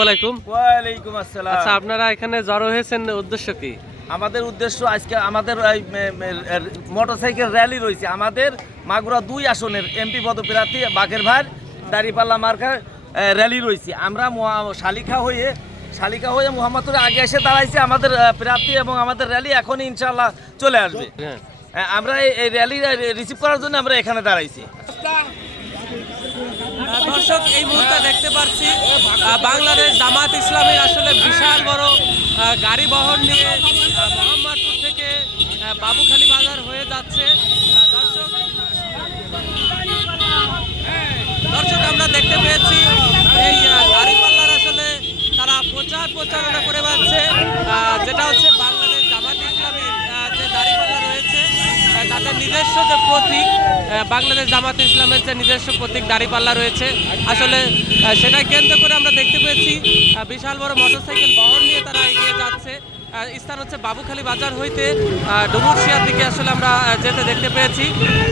ওয়ালাইকুম ওয়ালাইকুম আসসালাম। আচ্ছা আপনারা এখানে জড়ো হয়েছেন উদ্দেশ্য কি? আমাদের উদ্দেশ্য আজকে আমাদের এই মোটরসাইকেল র্যালি রয়েছে। আমাদের মাগুরা দুই আসনের এমপি পদপ্রার্থী বাকের ভার দাঁড়িপাল্লা মার্কার র্যালি রয়েছে। আমরা শালিখা হয়ে শালিকা হয়ে মোহাম্মদপুরে আগে এসে দাঁড়াইছি। আমাদের প্রার্থী এবং আমাদের র্যালি এখনই ইনশাল্লাহ চলে আসবে। হ্যাঁ। আমরা এই- র্যালি রিসিভ করার জন্য আমরা এখানে দাঁড়াইছি। দর্শক এই মুহূর্তে দেখতে পাচ্ছি বাংলাদেশ জামাত ইসলামের আসলে বিশাল বড় গাড়ি বহন নিয়ে মোহাম্মদপুর থেকে বাবুখালী বাজার হয়ে যাচ্ছে। দর্শক দর্শক, আমরা দেখতে পেয়েছি এই আহ, দাঁড়িপাল্লার আসলে তারা প্রচার প্রচারণা করে যাচ্ছে আহ, যেটা হচ্ছে বাংলাদেশ জামাত ইসলামীর আহ, যে দাঁড়িপাল্লা রয়েছে আহ, তাদের নিজস্ব যে প্রতীক বাংলাদেশ জামাত ইসলামের যে নিজস্ব প্রতীক দাঁড়িপাল্লা রয়েছে, আসলে সেটা কেন্দ্র করে আমরা দেখতে পেয়েছি বিশাল বড় মোটরসাইকেল বহর নিয়ে তারা এগিয়ে যাচ্ছে। স্থান হচ্ছে বাবুখালী বাজার হইতে ডুমুরশিয়ার দিকে আসলে আমরা যেতে দেখতে পেয়েছি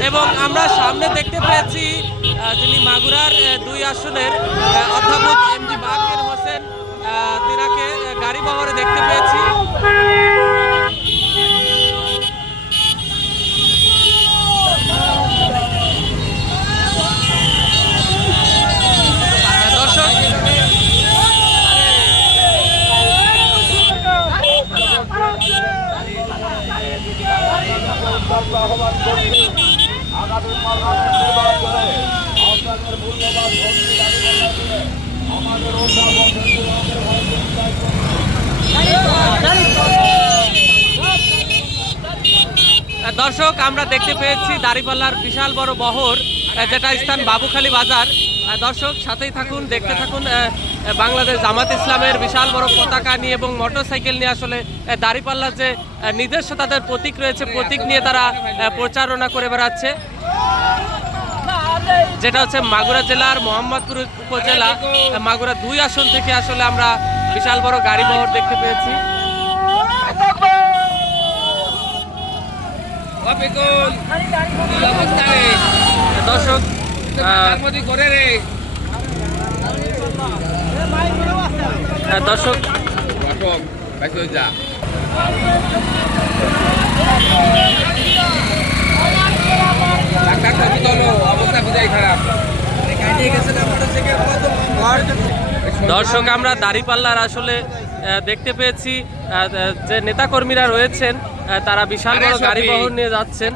এবং আমরা সামনে দেখতে পেয়েছি যিনি মাগুরার দুই আসনের অধ্যাপক এম জি বাকের হোসেন তিনাকে গাড়ি বহরে দেখতে পেয়েছি। দর্শক, আমরা দেখতে পেয়েছি দাড়িপাল্লার বিশাল বড় বহর যেটা স্থান বাবুখালী বাজার। দর্শক, সাথেই থাকুন, দেখতে থাকুন বাংলাদেশ জামাত ইসলামের বিশাল বড় পতাকা নিয়ে এবং মোটরসাইকেল নিয়ে আসলে দাড়িপাল্লার যে নিজস্ব তাদের প্রতীক রয়েছে প্রতীক নিয়ে তারা প্রচারণা করে বেড়াচ্ছে। যেটা হচ্ছে মাগুরা জেলার মোহাম্মদপুর উপজেলা মাগুরা দুই আসন থেকে আসলে আমরা বিশাল বড় গাড়ি বহর দেখতে পেয়েছি। দর্শক দর্শক। দর্শক আমরা দাড়িপাল্লার আসলে দেখতে পেয়েছি যে নেতাকর্মীরা রয়েছেন তারা বিশাল বড় গাড়ি বহর নিয়ে যাচ্ছেন।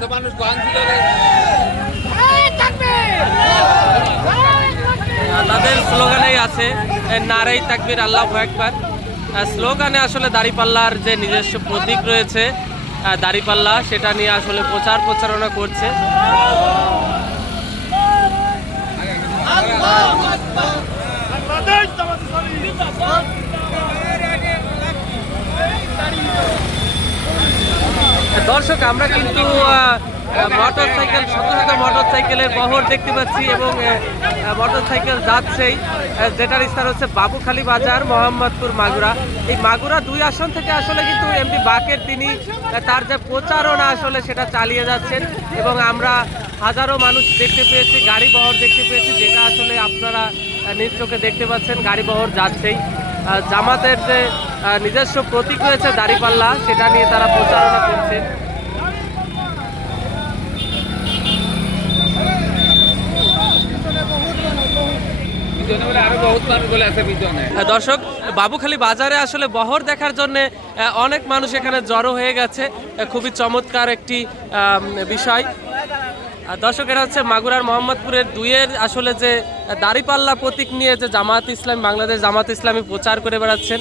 আছে নারাই তাকবির, আল্লাহ একবার স্লোগানে আসলে দাড়িপাল্লার যে নিজস্ব প্রতীক রয়েছে দাড়িপাল্লা, সেটা নিয়ে আসলে প্রচার প্রচারণা করছে। দর্শক, আমরা কিন্তু মোটর সাইকেল শত শত মোটর সাইকেলের বহর দেখতে পাচ্ছি এবং মোটর সাইকেল যাচ্ছেই। যেটার স্থান হচ্ছে বাবুখালী বাজার, মোহাম্মদপুর মাগুরা। এই মাগুরা দুই আসন থেকে আসলে কিন্তু এমপি বাকের তিনি তার যে প্রচারণা আসলে সেটা চালিয়ে যাচ্ছেন এবং আমরা হাজারো মানুষ দেখতে পেয়েছি, গাড়ি বহর দেখতে পেয়েছি, যেটা আসলে আপনারা নিজ চোখে দেখতে পাচ্ছেন, গাড়ি বহর যাচ্ছেই। জামাতের যে নিজস্ব প্রতীক রয়েছে দাড়িপাল্লা, সেটা নিয়ে তারা প্রচারণা করছে। দর্শক, বাবুখালী বাজারে আসলে বহর দেখার জন্য অনেক মানুষ এখানে জড়ো হয়ে গেছে। খুবই চমৎকার একটি বিষয়। দর্শক, এটা হচ্ছে মাগুরার মোহাম্মদপুরের দুইয়ের আসলে যে দাড়িপাল্লা প্রতীক নিয়ে যে জামাত ইসলাম, বাংলাদেশ জামাত ইসলামী প্রচার করে বেড়াচ্ছেন।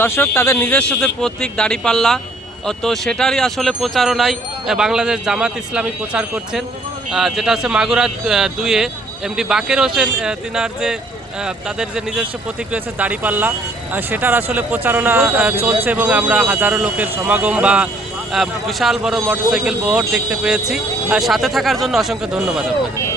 দর্শক, তাদের নিজস্ব যে প্রতীক দাড়িপাল্লা। তো সেটারই আসলে প্রচারণায় বাংলাদেশ জামাত ইসলামী প্রচার করছেন। যেটা হচ্ছে মাগুরা দুয়ে এমডি বাকের হোসেন তিনার যে তাদের যে নিজস্ব প্রতীক রয়েছে দাড়িপাল্লা সেটার আসলে প্রচারণা চলছে এবং আমরা হাজারো লোকের সমাগম বা বিশাল বড় মোটরসাইকেল বহর দেখতে পেয়েছি। সাথে থাকার জন্য অসংখ্য ধন্যবাদ আপনাদের।